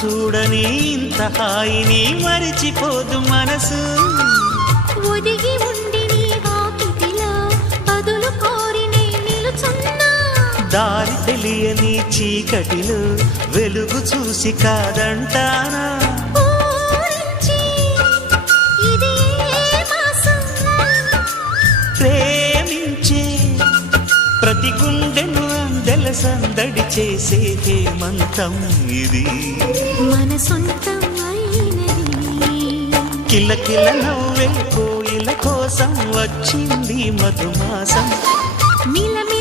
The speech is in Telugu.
చూడని ఇంత హాయిని మరిచిపోదు మనసు. ఒదిగి ఉండి నీ వాకిటిలో బదులు కోరి నే నిలుచున్నా. దారి తెలియని చీకటిలో వెలుగు చూసి కాదంటానా. ఊరించి ఇదే మాసం. ప్రేమించే ప్రతి గుండెను అందెల సందడి చేసే హేమంతం ఇది. మన సొంతం అయినది. కిలకిల నవ్వే కోయిల కోసం వచ్చింది మధుమాసం. మిలమిల